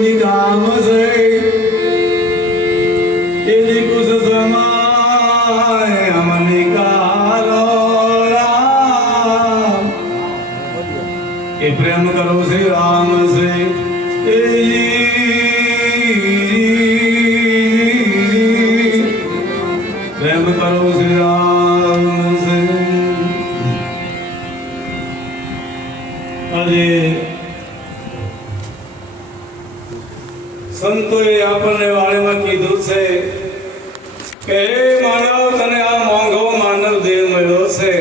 काम से यदि कुछ समय हम निकालो राम ये प्रेम करो श्री राम से प्रेम करो श्री राम से। अरे संतोए आपने वाले में कीधु छे के हे मानव तने आ मोंघो मानव देह मळ्यो छे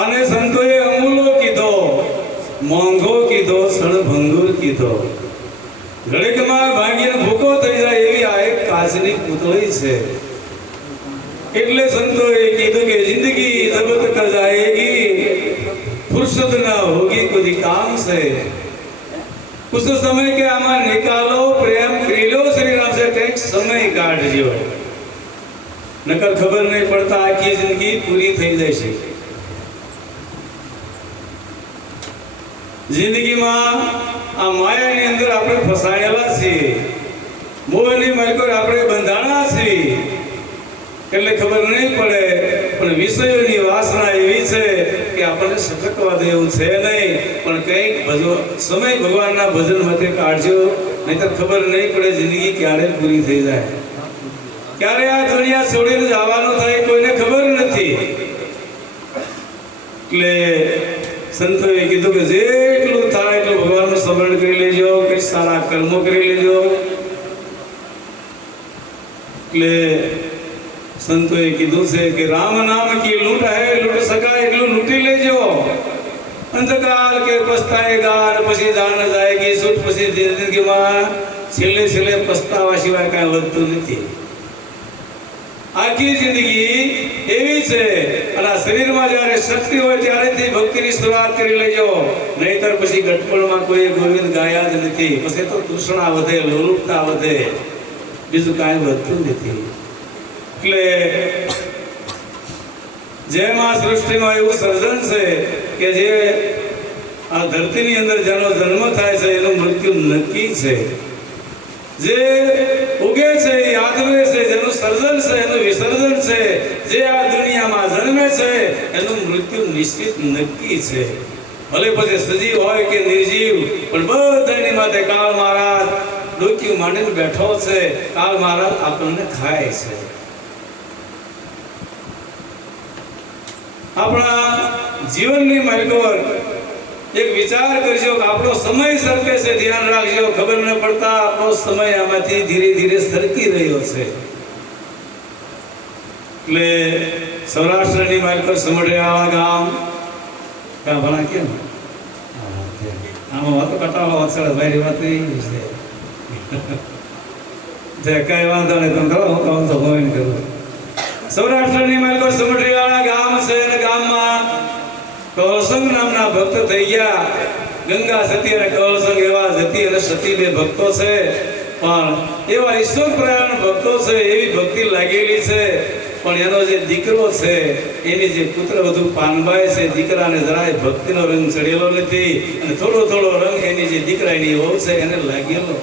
आने संतोए अमूलो कीधो मोंघो कीधो सणभंगुर कीधो घड़ीक में भांगीने भूखो थई जाय एवी आ एक काचनी पुतળી छे એટલે संतोए कीधु के जिंदगी जबत कर जाएगी फुर्सत ना होगी कोई काम से कुछ समय के आमा निकालो प्रेम करी लो श्री राम से कई समय काढजो नकर खबर नहीं पड़ता आखी जिंदगी पूरी થઈ જશે। जिंदगी में आ माया ની અંદર આપણે ફસાયેલા છીએ મોહની માલકોર આપણે બંધાણા છીએ એટલે ખબર નહીં પડે પણ વિષયોની વાસના એવી છે કે આપણને સટકવા દેવું છે નહીં પણ કંઈક સમય ભગવાનના ભજન માટે કાઢજો નહીતર ખબર નહીં પડે જિંદગી ક્યારે પૂરી થઈ જાય ક્યારે આ દુનિયા છોડીને જવાનું થાય કોઈને ખબર નથી। એટલે સંતોએ કીધું કે જેટલું થાય એટલું ભગવાનનું સ્મરણ કરી લેજો કંઈ સારા કર્મો કરી લેજો। એટલે संतोए कीधु से कि राम नाम की लूट है लूट सका એટલું लूटी लेजो अंतकाल के पछताएगा પછી જાન जाएगी सूट પછી जिंदगी में छेले छेले पछतावा सिवाय કાઈ વધતું નથી। આખી જિંદગી એવી છે અને શરીરમાં જ્યારે શક્તિ હોય ત્યારેથી ભક્તિની શરૂઆત કરી લેજો નહીતર પછી ગટપણમાં કોઈ ગોવિંદ ગાયા જ નથી પછી તો તૃષ્ણા વધે લોલુપતા વધે બીજું કાઈ વધતું નથી। એટલે જેમાં સૃષ્ટિમાં એવું સર્જન છે કે જે આ ધરતીની અંદર જેનો જન્મ થાય છે એનું મૃત્યુ નક્કી છે જે ઉગે છે એ આગવે છે જેનું સર્જન છે એનું વિસર્જન છે જે આ દુનિયામાં જન્મે છે એનું મૃત્યુ નિશ્ચિત નક્કી છે ભલે પછી સજીવ હોય કે નિર્જીવ પણ બધાની માથે કાળ મહારાજ ડોક્યું માંડીને બેઠો છે કાળ મહારાજ આપણને ખાય છે। अपना जीवन ની માલકોર એક વિચાર કરજો કે આપણો સમય સરકે છે ધ્યાન રાખજો ખબર ન પડતા આપણો સમય આમાંથી ધીરે ધીરે સરકી રહ્યો છે। એટલે સૌરાષ્ટ્રની માલકોર સમઢિયાળા ગામ કા ભણા કેમ આમાં વાત કટાળો અક્ષર ભાઈ વાત નહીં છે જે કઈ વાંધો નહીં તમે કરો હું કામ તો હોય ને કરું। સૌરાષ્ટ્રની માલકોર સમઢિયાળા ગામ છે અને ગામમાં કૌલસંગ નામના ભક્ત થઈ ગયા। ગંગા સતી અને કૌલસંગ એવા જતી અને સતી બે ભક્તો છે પણ એવા ઈશ્વર પ્રયાણ ભક્તો છે એવી ભક્તિ લાગેલી છે પણ એનો જે દીકરો છે એની જે પુત્રવધુ પાનબાઈ છે દીકરાને જરાય ભક્તિનો રંગ ચડેલો નથી અને થોડો થોડો રંગ એની જે દીકરાની વહુ છે એને લાગેલો।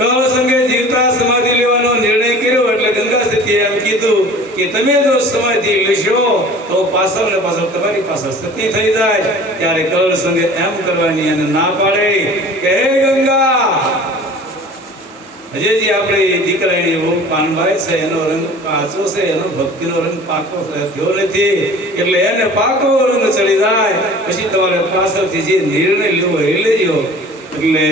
કૌલસંગે જીવતા સમાધિ લેવાનો નિર્ણય કર્યો એટલે ગંગા સતીએ એમ કીધું કે તમે જો સમાધિ લેશો તો પાછળ ને પાછળ તમારી પાસે સતી થઈ જાય ત્યારે કૌલસંગે એમ કરવાની એને ના પાડે કે હે ગંગા હજી આપણે દીકરાની વહુ પાનબાઈ છે એનો રંગ કાચો છે એનો ભક્તિનો રંગ પાકો થયો નથી એટલે એને પાકો રંગ ચડી જાય પછી તમારે પાછળથી જે નિર્ણય લેવો એ લેજો। એટલે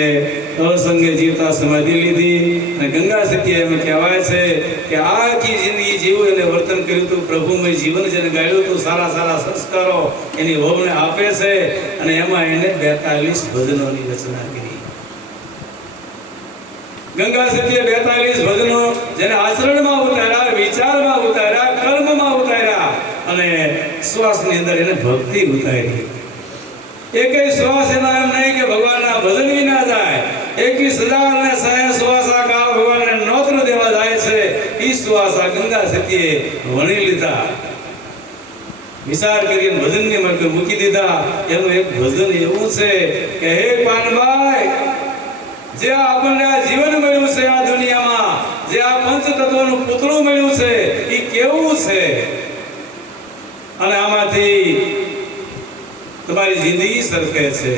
કૌલસંગે જીવતા સમાધિ લીધી અને ગંગા સતીએ એમ કહેવાય છે કે આખી જિંદગી જીવું એને વર્તન કર્યું હતું પ્રભુમય જીવન જેને ગાળ્યું હતું સારા સારા સંસ્કારો એની વહુને આપે છે અને એમાં એને 42 ભજનોની રચના કરી। ગંગા સતીએ 42 ભજનો જેને આચરણમાં ઉતાર્યા વિચારમાં ઉતાર્યા કર્મમાં ઉતાર્યા અને શ્વાસની અંદર એને ભક્તિ ઉતારી। एक श्वास एना एम नहीं कि भगवान ना भजन भी ना जाए 21,000 ने 100 काल भगवान ने नौत्र देवा जाए छे ई श्वास गंगा सतीए वणी लीधा। વિચાર કરીને ભજનની મરકે મૂકી દીધા. એનું એક ભજન એવું છે કે હે પાનભાઈ, જે આપણને આ જીવન મળ્યું છે, આ દુનિયામાં જે આ પંચતત્વનું પુતળું મળ્યું છે, એ કેવું છે, અને આમાંથી તમારી જિંદગી સરખે છે.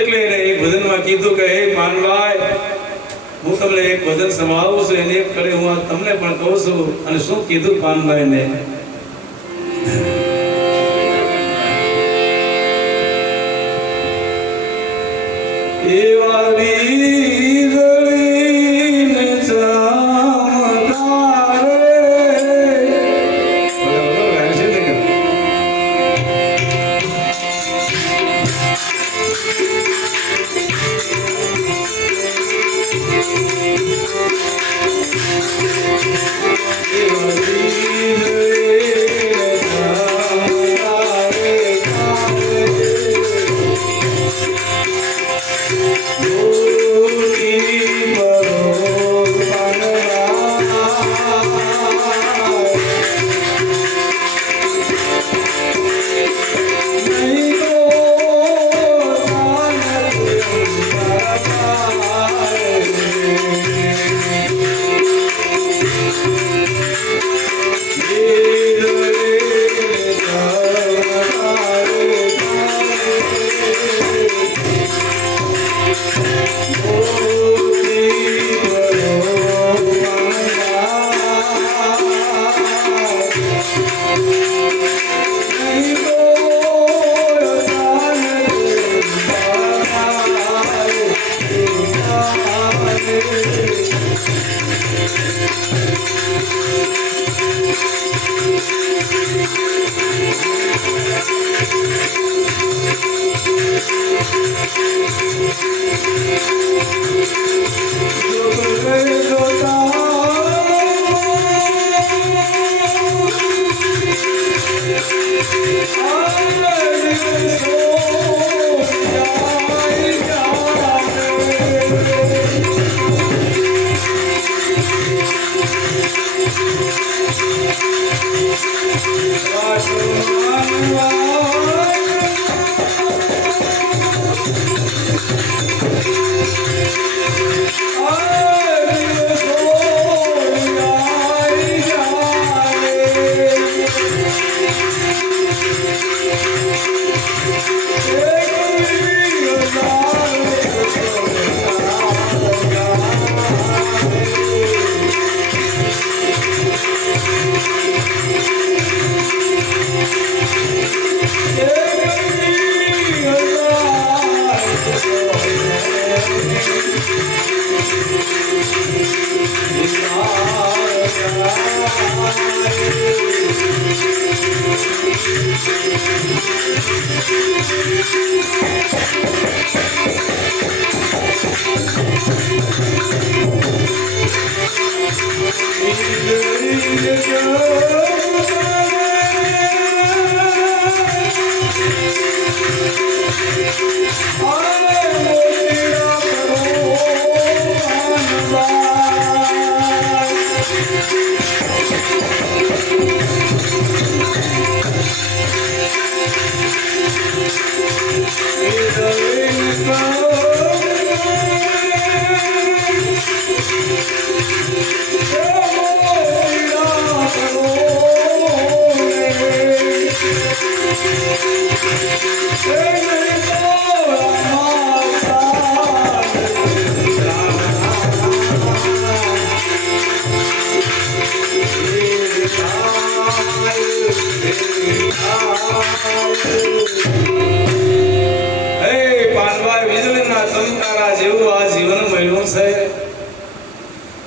એટલે એને એક ભજનમાં કીધું કે હે પાનભાઈ, હું તમને એક ભજન સંભળાવું છું, એને એક કડે હું તમને પણ કહું છું. અને શું કીધું પાનભાઈને? એવા વીજળીને ચમકારે.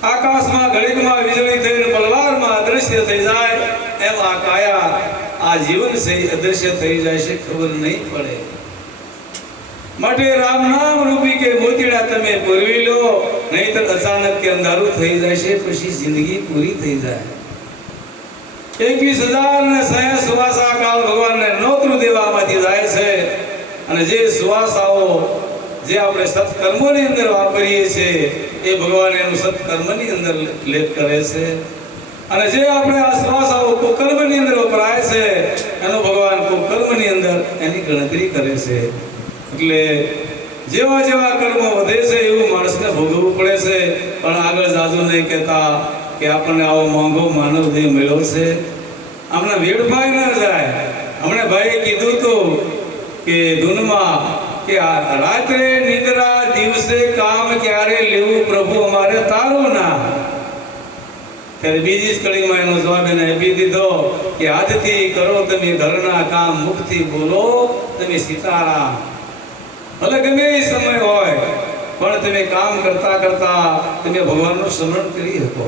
આકાશમાં ઘડીકમાં વીજળી થઈને પલવારમાં અદૃશ્ય થઈ જાય એમ આ કાયા આ જીવન છે અદૃશ્ય થઈ જાય છે, ખબર નહીં પડે. માટે રામ નામ રૂપી કે મોતીડા તમે પરવી લો, નહીતર અચાનક કે અંધારું થઈ જાય છે, પછી જિંદગી પૂરી થઈ જાય. 21,000 સુવાસા કાળ ભગવાનને નોતરું દેવામાંથી જાય છે. અને જે સુવાસાઓ જે આપણે સત્કર્મોની અંદર વાપરીએ છીએ એ ભગવાન એનું સત્કર્મની અંદર લેપ કરે છે. અને જે આપણે આ શ્વાસ આવો કુકર્મની અંદર વપરાય છે એનો ભગવાન કુકર્મની અંદર એની ગણતરી કરે છે. એટલે જેવા જેવા કર્મો વધે છે એવું માણસને ભોગવવું પડે છે. પણ આગળ જાજુ નહીં કહેતા કે આપણને આવો મોંઘો માનવ દેહ મળ્યો છે, આમને વેડફાઈ ન જાય. હમણાં ભાઈએ કીધું હતું કે ધૂનમાં કે રાત્રે નિદ્રા દિવસે કામ ક્યારે લેવું પ્રભુ અમારે તારું ના. ત્યારે બીજી જ કડીમાં એનો જવાબ એને આપી દીધો કે આજથી કરો તમે ઘરના કામ, મુખથી બોલો તમે સીતારામ. ભલે ગમે એ સમય હોય પણ તમે કામ કરતા કરતા તમે ભગવાનનું સ્મરણ કરી શકો.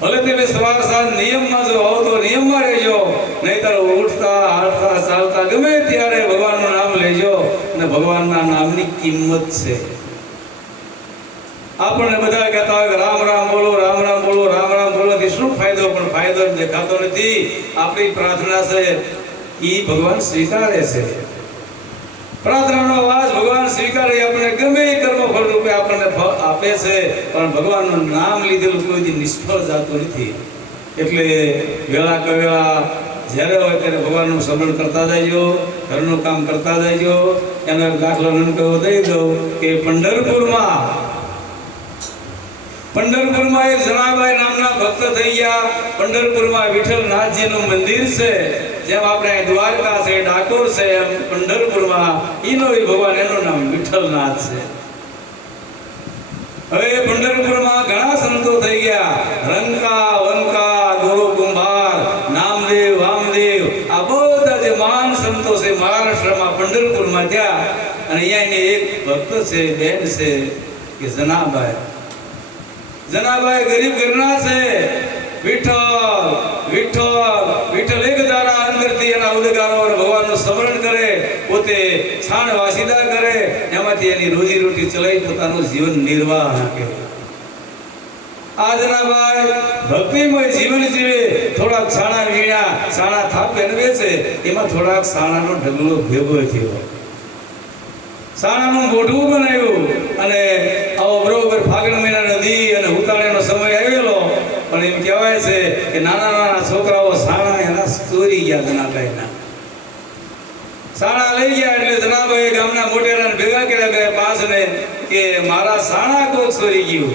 ભલે તમે સવાર સાંજ નિયમમાં જો હો તો નિયમમાં રહેજો, નહીતર ઉઠતા હાલતા ચાલતા ગમે ત્યારે ભગવાનનું નામ લેજો. અને ભગવાનના નામની કિંમત છે. આપણને બધા કહેતા હોય કે રામ રામ બોલો, રામ રામ બોલો, રામ રામ બોલવાથી શું ફાયદો? પણ ફાયદો દેખાતો નથી. આપણી પ્રાર્થના છે એ ભગવાન સ્વીકારે છે. પ્રાર્થનાનો અવાજ ભગવાન સ્વીકારે. આપણને ગમે એ કર્મ ફળ રૂપે આપણને ફળ આપે છે, પણ ભગવાનનું નામ લીધેલું કોઈ દી નિષ્ફળ જતું નથી. એટલે વેળા કવેળા જ્યારે હોય ત્યારે ભગવાનનું સ્મરણ કરતા જજો, ઘરનું કામ કરતા જજો. એનો દાખલો નનકો દઈ દઉં કે પંઢરપુરમાં એક જનાભાઈ નામના ભક્ત થઈ ગયા. પંઢરપુરમાં વિઠ્ઠલનાથજીનું મંદિર છે. જેમ આપણે દ્વારકા છે, ડાકોર છે, એમ પંઢરપુરમાં ઈનો ભગવાન એનું નામ વિઠ્ઠલનાથ છે. હવે પંઢરપુરમાં ઘણા સંતો થઈ ગયા. રંકા, વંકા, ગુરુ કુંભાર, નામદેવ, વામદેવ, આ બધા જે મહાન સંતો છે મહારાષ્ટ્રમાં પંઢરપુરમાં થયા. અને અહીંયાની એક ભક્ત છે, બેન છે કે જનાભાઈ ગરીબ ઘરના છે. વિઠ્ઠલ વિઠ્ઠલ વિઠ્ઠલ એક દાડા અંદરથી એના ઉદગારો ભગવાનનું સ્મરણ કરે, પોતે છાણ વાસીદા કરે, એમાંથી એની રોજી રોટી ચલાવી પોતાનું જીવન નિર્વાહ રાખે. આ જનાભાઈ ભક્તિમય જીવન જીવે. થોડાક છાણા વીણ્યા, છાણા થાપ વેચે, એમાં થોડાક છાણાનો ઢગલો ભેગો થયો. છાણાનું મોઢું બનાવ્યું અને આવો બરોબર ફાગણ મહિના નદી અને ઉતાળેનો સમય આવેલો. પણ એમ કહેવાય છે કે નાના નાના છોકરાઓ છાણા એના ચોરી ગયા. જનાભાઈના છાણા લઈ ગયા એટલે જનાભાઈ ગામના મોટેરાને ભેગા કર્યા ગયા પાંચને કે મારા છાણા કોઈ ચોરી ગયું.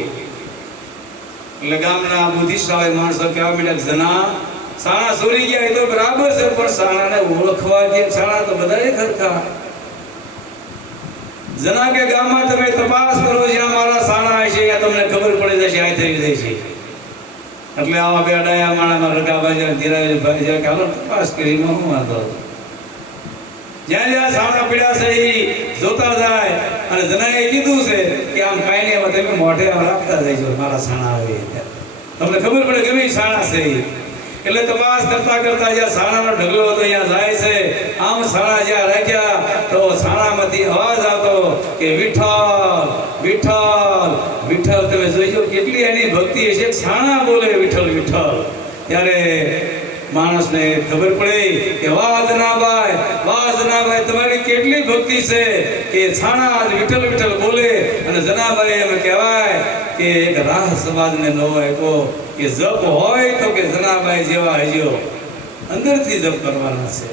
એટલે ગામના બુદ્ધિશાળી માણસો કહેવા માંડ્યા, જના છાણા ચોરી ગયા એ તો બરાબર છે, પણ છાણાને ઓળખવા કે છાણા તો બધાએ ખરખા. જના કે ગામમાં તમે તપાસ કરો, જ્યાં મારા છાણા હશે ત્યાં તમને ખબર પડી જશે, આ થઈ જશે. એટલે આવા બે ડાયા માણામાં રગાભાઈ ધીરાભાઈ જાય કે હાલો તપાસ કરીને હું વાંધો. જ્યાં જ્યાં છાણા પીડ્યા છે એ જોતા જાય. અને જનાએ કીધું છે કે આમ કાંઈ નહીં, તમે મોઢે રાખતા જઈજો, મારા છાણા આવે તમને ખબર પડે ગમે છાણા છે. એટલે તપાસ કરતા કરતા જ્યાં છાણાનો ઢગલો હતો અહીંયા જાય છે. આમ છાણા જ્યાં રાખ્યા તો છાણામાંથી અવાજ આવતો કે વિઠ્ઠલ વિઠ્ઠલ વિઠ્ઠલ. તમે જોઈજો કેટલી એની ભક્તિ હશે. છાણા બોલે વિઠ્ઠલ વિઠ્ઠલ. ત્યારે માણસને ખબર પડી કે વાહ જનાભાઈ તમારી કેટલી ભક્તિ છે કે છાણા વિઠ્ઠલ વિઠ્ઠલ બોલે. અને જનાભાઈ એમ કહેવાય કે એક રાહ સમાજને નો આપ્યો કે જપ હોય તો કે જનાભાઈ જેવા હજો અંદરથી જપ કરવાના છે.